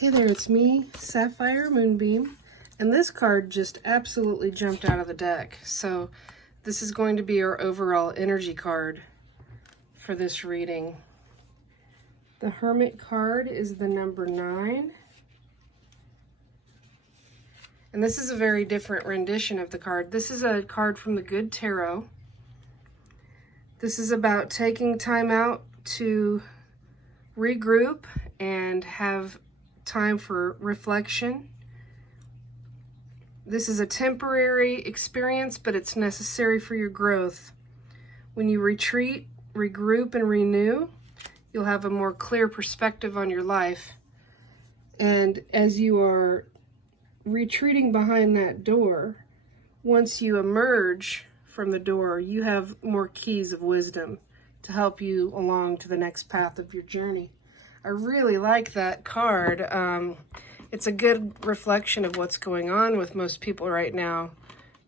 Hey there, it's me, Sapphire Moonbeam, and this card just absolutely jumped out of the deck. So this is going to be our overall energy card for this reading. The Hermit card is the number 9. And this is a very different rendition of the card. This is a card from the Good Tarot. This is about taking time out to regroup and have time for reflection. This is a temporary experience, but it's necessary for your growth. When you retreat, regroup, and renew, you'll have a more clear perspective on your life. And as you are retreating behind that door, once you emerge from the door, you have more keys of wisdom to help you along to the next path of your journey. I really like that card. It's a good reflection of what's going on with most people right now,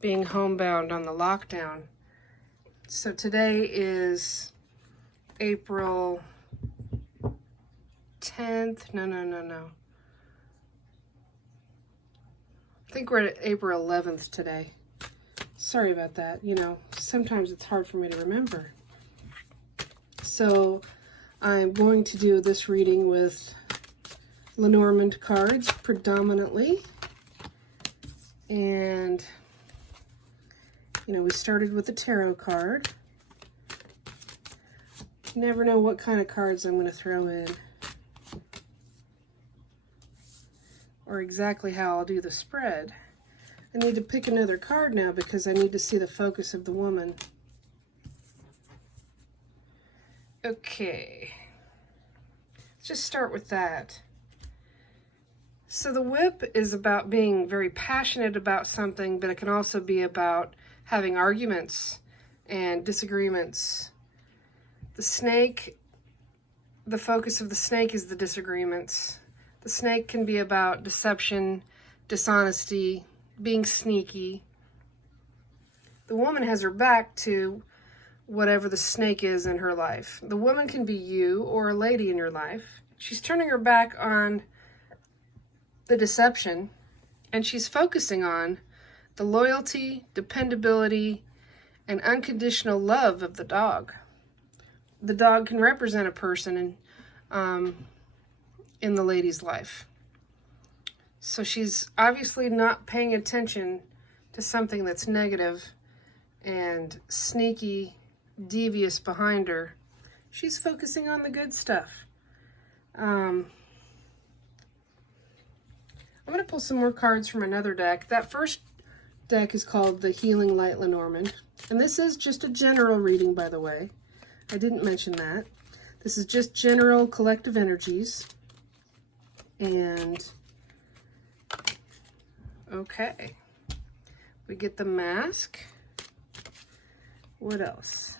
being homebound on the lockdown. So today is April 10th. No. I think we're at April 11th today. Sorry about that. You know, sometimes it's hard for me to remember. So I'm going to do this reading with Lenormand cards predominantly. And, you know, we started with the tarot card. You never know what kind of cards I'm going to throw in, or exactly how I'll do the spread. I need to pick another card now because I need to see the focus of the woman. Okay, let's just start with that. So the whip is about being very passionate about something, but it can also be about having arguments and disagreements. The snake, the focus of the snake is the disagreements. The snake can be about deception, dishonesty, being sneaky. The woman has her back to whatever the snake is in her life. The woman can be you or a lady in your life. She's turning her back on the deception, and she's focusing on the loyalty, dependability, and unconditional love of the dog. The dog can represent a person in the lady's life. So she's obviously not paying attention to something that's negative and sneaky, devious behind her. She's focusing on the good stuff. I'm going to pull some more cards from another deck. That first deck is called the Healing Light Lenormand. And this is just a general reading, by the way. I didn't mention that. This is just general collective energies. And, okay. We get the mask. What else?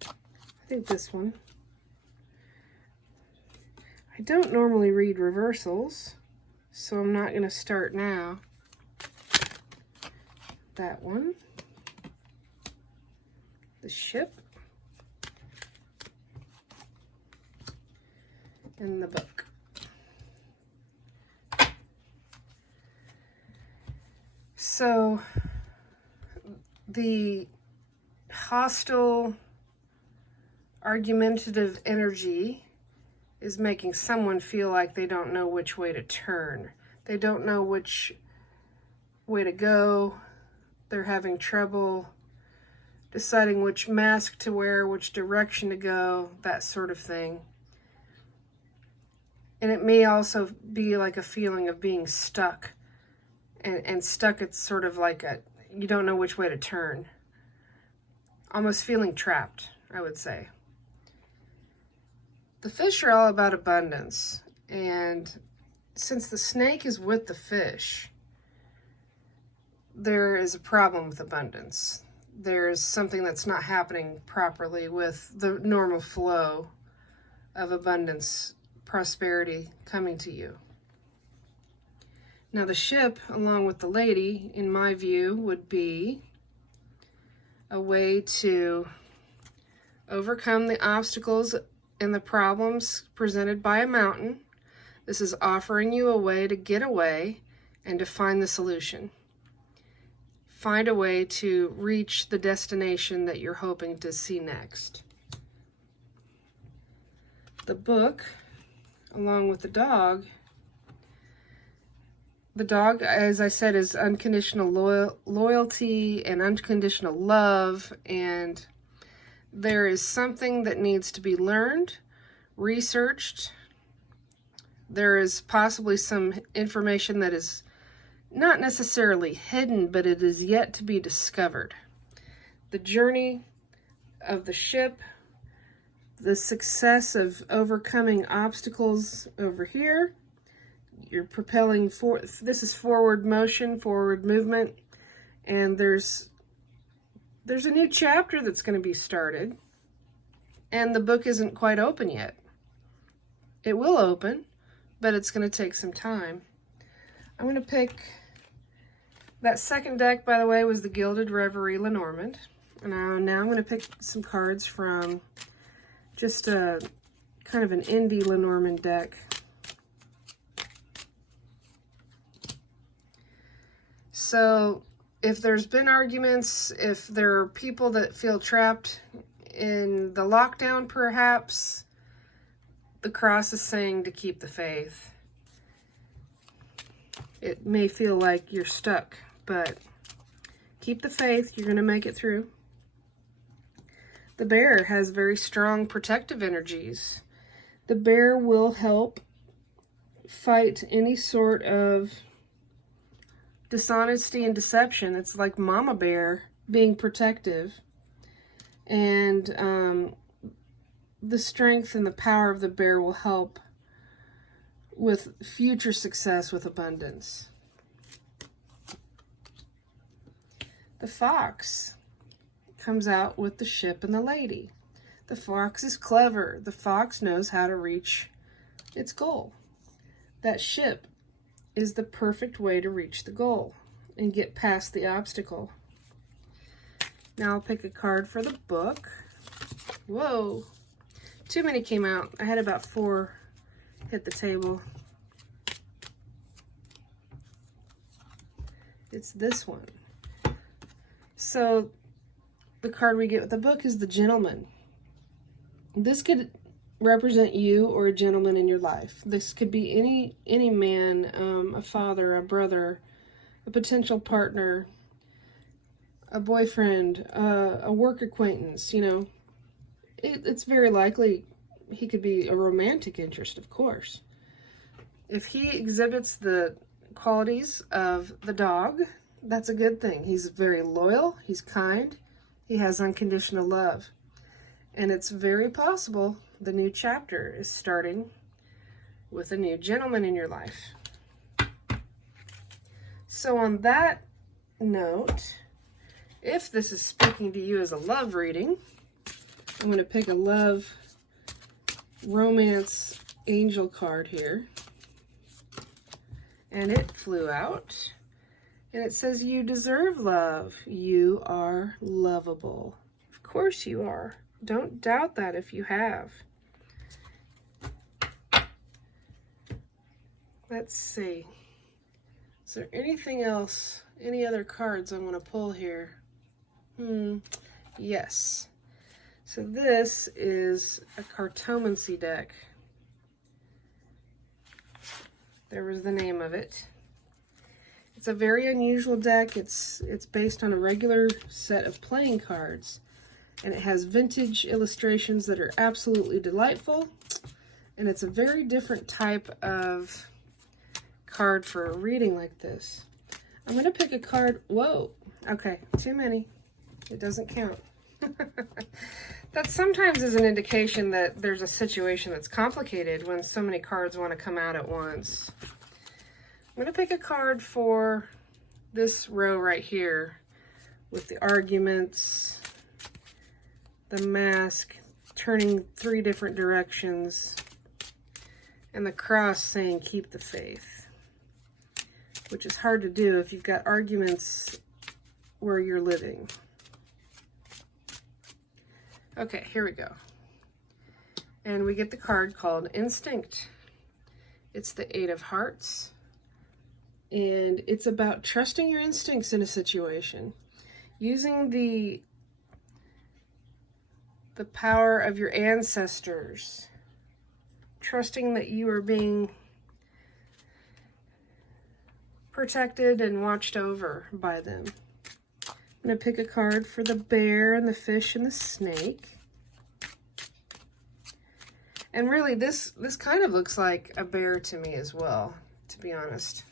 I think this one. I don't normally read reversals, so I'm not going to start now. That one. The ship. And the book. So, the hostile, argumentative energy is making someone feel like they don't know which way to turn. They don't know which way to go. They're having trouble deciding which mask to wear, which direction to go, that sort of thing. And it may also be like a feeling of being stuck. And stuck, it's sort of like you don't know which way to turn. Almost feeling trapped, I would say. The fish are all about abundance, and since the snake is with the fish, there is a problem with abundance. There's something that's not happening properly with the normal flow of abundance, prosperity coming to you. Now the ship, along with the lady, in my view, would be a way to overcome the obstacles and the problems presented by a mountain. This is offering you a way to get away and to find the solution. Find a way to reach the destination that you're hoping to see next. The book, along with the dog, as I said, is unconditional loyalty and unconditional love, and there is something that needs to be learned, researched. There is possibly some information that is not necessarily hidden, but it is yet to be discovered. The journey of the ship, the success of overcoming obstacles over here. You're propelling forward. This is forward motion, forward movement, and there's a new chapter that's going to be started, and the book isn't quite open yet. It will open, but it's going to take some time. I'm going to pick, that second deck, by the way, was the Gilded Reverie Lenormand. And now I'm going to pick some cards from just a kind of an indie Lenormand deck. So if there's been arguments, if there are people that feel trapped in the lockdown, perhaps, the cross is saying to keep the faith. It may feel like you're stuck, but keep the faith. You're going to make it through. The bear has very strong protective energies. The bear will help fight any sort of dishonesty and deception. It's like mama bear being protective. And the strength and the power of the bear will help with future success with abundance. The fox comes out with the ship and the lady. The fox is clever. The fox knows how to reach its goal. That ship is the perfect way to reach the goal and get past the obstacle. Now I'll pick a card for the book. Whoa, too many came out. I had about 4 hit the table. It's this one. So the card we get with the book is the Gentleman. This could represent you or a gentleman in your life. This could be any man, a father, a brother, a potential partner, a boyfriend, a work acquaintance, you know. It's very likely he could be a romantic interest, of course. If he exhibits the qualities of the dog, that's a good thing. He's very loyal, he's kind, he has unconditional love. And it's very possible the new chapter is starting with a new gentleman in your life. So on that note, if this is speaking to you as a love reading, I'm going to pick a love romance angel card here. And it flew out. And it says, you deserve love. You are lovable. Of course you are. Don't doubt that if you have. Let's see. Is there anything else, any other cards I want to pull here? Yes. So this is a cartomancy deck. There was the name of it. It's a very unusual deck. It's based on a regular set of playing cards. And it has vintage illustrations that are absolutely delightful. And it's a very different type of card for a reading like this. I'm going to pick a card. Whoa. Okay, too many. It doesn't count. That sometimes is an indication that there's a situation that's complicated when so many cards want to come out at once. I'm going to pick a card for this row right here with the arguments, the mask turning 3 different directions, and the cross saying keep the faith, which is hard to do if you've got arguments where you're living. Okay, here we go. And we get the card called Instinct. It's the Eight of Hearts. And it's about trusting your instincts in a situation. Using the power of your ancestors. Trusting that you are being protected and watched over by them. I'm going to pick a card for the bear and the fish and the snake. And really, this kind of looks like a bear to me as well, to be honest.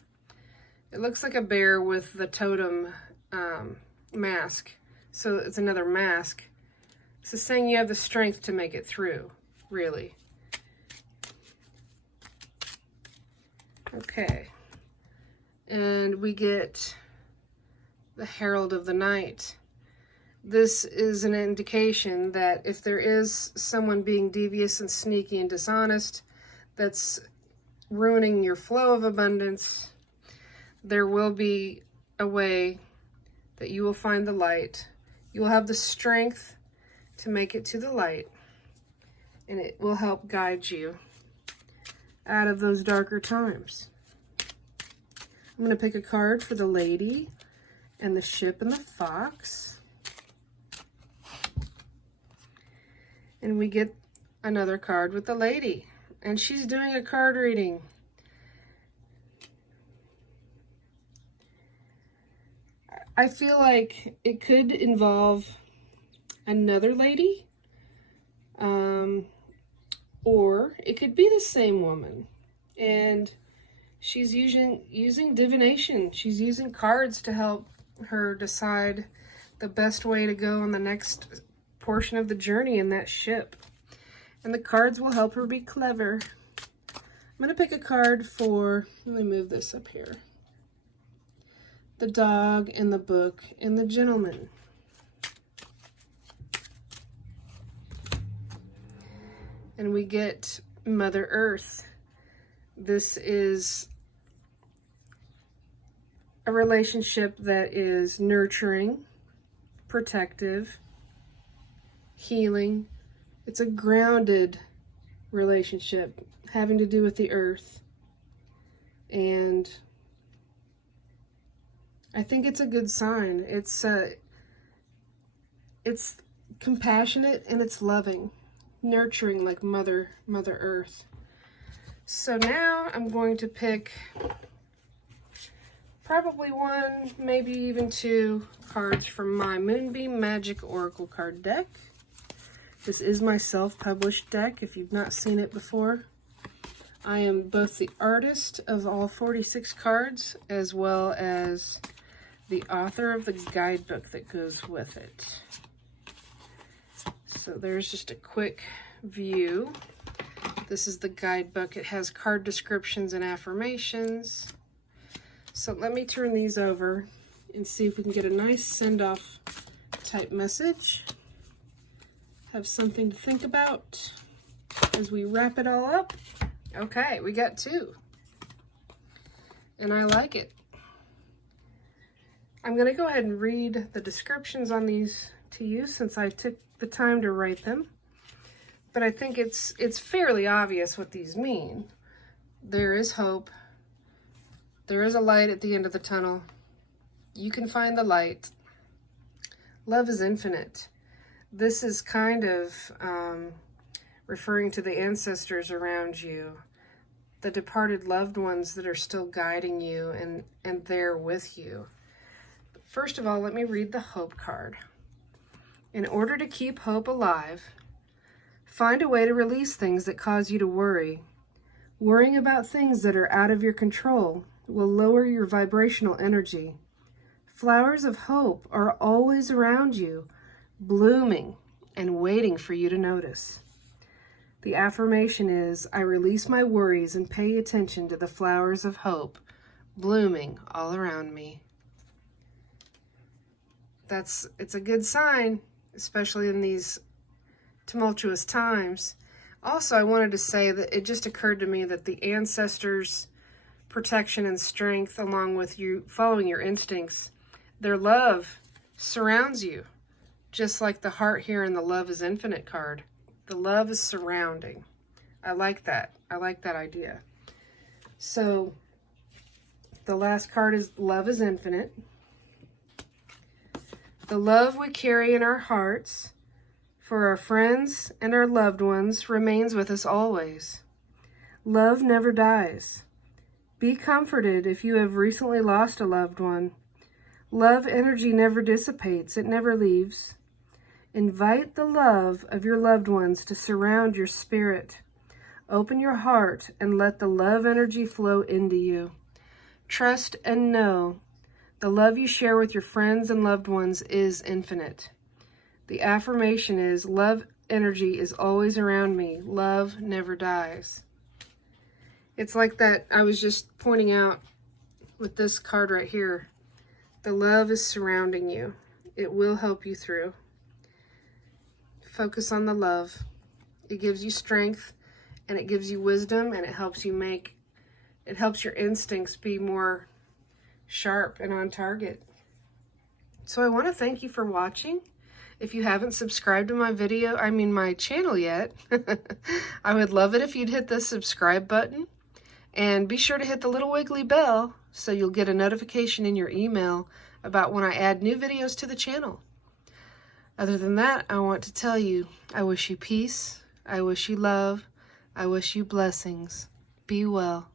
It looks like a bear with the totem mask. So it's another mask. This is saying you have the strength to make it through, really. Okay. And we get the Herald of the Night. This is an indication that if there is someone being devious and sneaky and dishonest that's ruining your flow of abundance, there will be a way that you will find the light. You will have the strength to make it to the light, and it will help guide you out of those darker times. I'm going to pick a card for the lady and the ship and the fox. And we get another card with the lady, and she's doing a card reading. I feel like it could involve another lady, or it could be the same woman, and she's using divination. She's using cards to help her decide the best way to go on the next portion of the journey in that ship, and the cards will help her be clever. I'm going to pick a card for, let me move this up here, the dog and the book and the gentleman. And we get Mother Earth. This is a relationship that is nurturing, protective, healing. It's a grounded relationship having to do with the earth. And I think it's a good sign. It's compassionate and it's loving, nurturing like Mother Earth. So now I'm going to pick probably one, maybe even two cards from my Moonbeam Magick Oracle card deck. This is my self-published deck, if you've not seen it before. I am both the artist of all 46 cards, as well as the author of the guidebook that goes with it. So there's just a quick view. This is the guidebook. It has card descriptions and affirmations. So let me turn these over and see if we can get a nice send-off type message. Have something to think about as we wrap it all up. Okay, we got two. And I like it. I'm going to go ahead and read the descriptions on these to you since I took the time to write them. But I think it's fairly obvious what these mean. There is hope. There is a light at the end of the tunnel. You can find the light. Love is infinite. This is kind of referring to the ancestors around you, the departed loved ones that are still guiding you and there with you. But first of all, let me read the hope card. In order to keep hope alive, find a way to release things that cause you to worry. Worrying about things that are out of your control will lower your vibrational energy. Flowers of hope are always around you, blooming and waiting for you to notice. The affirmation is, I release my worries and pay attention to the flowers of hope blooming all around me. It's a good sign, especially in these tumultuous times. Also, I wanted to say that it just occurred to me that the ancestors' protection and strength, along with you following your instincts, their love surrounds you. Just like the heart here in the Love is Infinite card. The love is surrounding. I like that. I like that idea. So the last card is love is infinite. The love we carry in our hearts for our friends and our loved ones remains with us always. Love never dies. Be comforted if you have recently lost a loved one. Love energy never dissipates. It never leaves. Invite the love of your loved ones to surround your spirit. Open your heart and let the love energy flow into you. Trust and know the love you share with your friends and loved ones is infinite. The affirmation is, love energy is always around me. Love never dies. It's like that I was just pointing out with this card right here. The love is surrounding you. It will help you through. Focus on the love. It gives you strength, and it gives you wisdom, and it helps your instincts be more sharp and on target. So I want to thank you for watching. If you haven't subscribed to my channel yet, I would love it if you'd hit the subscribe button, and be sure to hit the little wiggly bell so you'll get a notification in your email about when I add new videos to the channel. Other than that, I want to tell you, I wish you peace, I wish you love, I wish you blessings. Be well.